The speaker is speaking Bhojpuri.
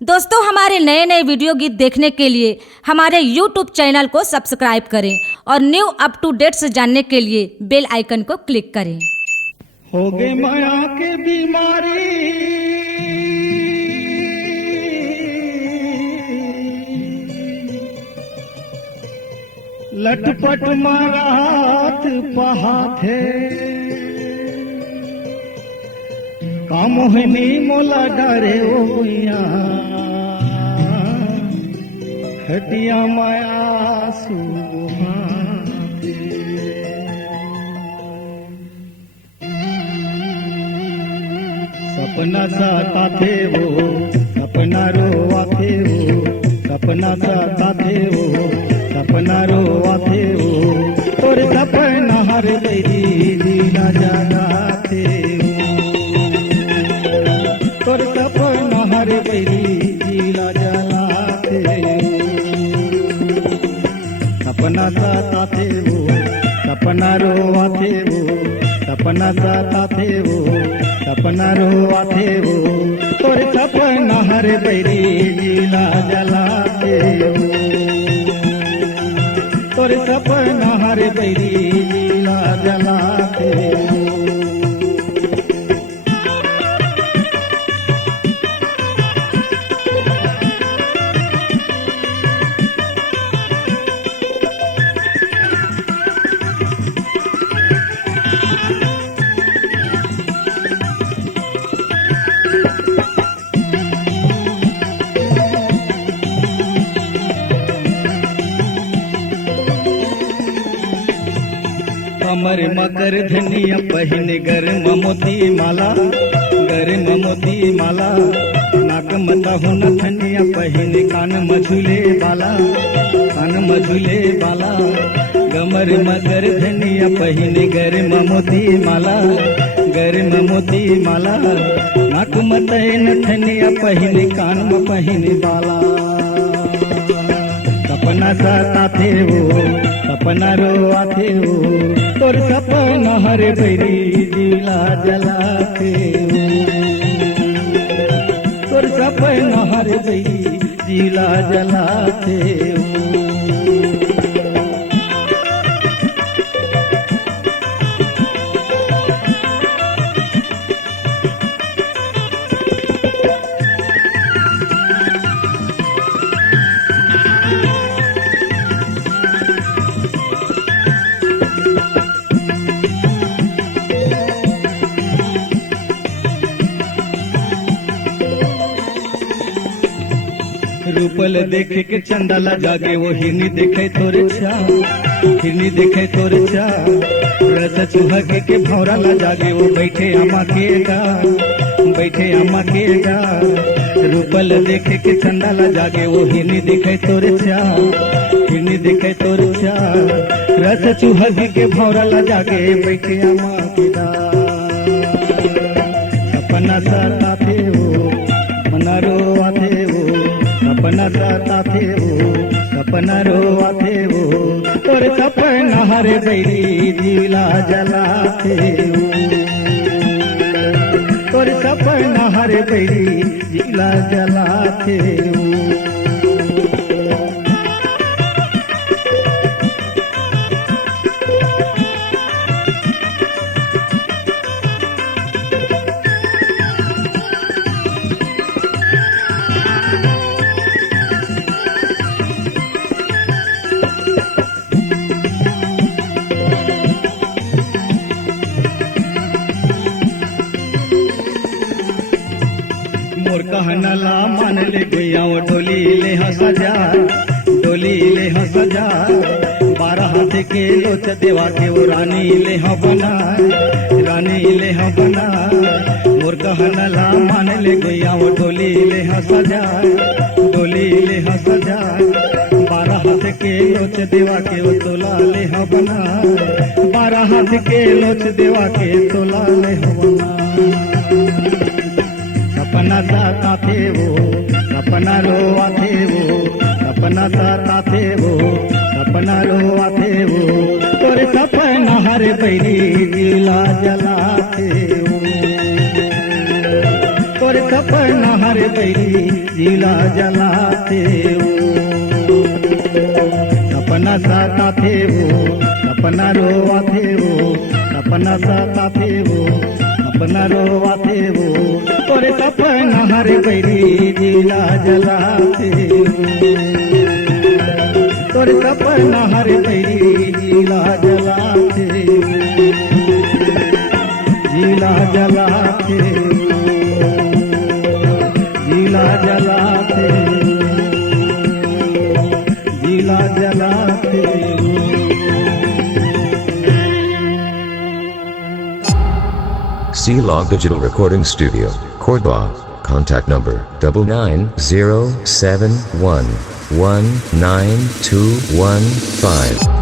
दोस्तों, हमारे नए नए वीडियो गीत देखने के लिए हमारे YouTube चैनल को सब्सक्राइब करें और न्यू अप टू डेट्स जानने के लिए बेल आइकन को क्लिक करें। हो गए माया के बीमारी, लटपट मारा हाथ पहा थे, कामोहनी मोला डरे ओ भैया, हटिया माया सुहा थे। सपना साता थे वो, सपना रोवाते वो, सपना साता थे वो, सपना रोवाते वो, और सपना हर बेरी दीना जाना थे वो, और सपना हर बेरी दीना जाना थे वो। सपना साता थे वो, सपना रोवाते वो, सपना साता थे वो, सपना रोवाते वो, और सपना हर बेरी दीना जलाते वो, और सपना हर बेरी दीना जलाते वो। कमर मकर धनिया पहिन गर्म मोती माला, गर्म मोती माला, नाक मतहुन धनिया पहिन कान मझुले बाला, कान मझुले बाला। कमर मकर धनिया पहिन गर्म मोती माला, गर्म मोती माला, नाक मतैन धनिया पहिन कान में पहिन बाला। सपना साता थे वो, सपना रोआते वो, और सपना हर बेरी दिला जलाते वो, और सपना हर बेरी दिला जलाते वो। रूपल देखे के चंदाला जागे वो हिरनी देखे तोरे चा, हिरनी देखे तोरे चा, रस चुहके के भौराला जागे वो बैठे अम्मा के डार, बैठे अम्मा के डार। रूपल देखे के चंदाला जागे वो हिरनी देखे तोरे चा, हिरनी देखे तोरे चा, रस चुहके के भौराला जागे बैठे अम्मा के डार। सपना साता थे वो, सपना रोआते वो, सपना साता थे वो, सपना रोआते वो, और सपना हर बेरी दिला जलाते वो, और सपना हर बेरी दिला जलाते वो। मोर कहनला मान ले गया डोली ले सजा, डोली ले सजा, 12 हाथ के लोच देवा के वो रानी ले बना, रानी ले बना। मोर कहनला मान ले गया डोली ले सजा, डोली ले सजा, 12 हाथ के लोच देवा के वो तोला ले बना, 12 हाथ के लोच देवा के तोला ले बना। सपना साता थे वो, सपना रोआते वो, सपना साता थे वो, सपना रोआते वो, और सपना हर बेरी दिला जलाते वो, और सपना हर बैरी जिला जलाते वो सपना सताते वो सपना रोवाते वो सपना सताते वो सपना रोवाते वो तोरे सपना हर बैरी जिला जलाते वो तोरे सपना हर बैरी जिला जलाते जिला जलाते जिला जलाते जिला जलाते C-Log Digital Recording Studio, Cordoba. Contact number 9907119215.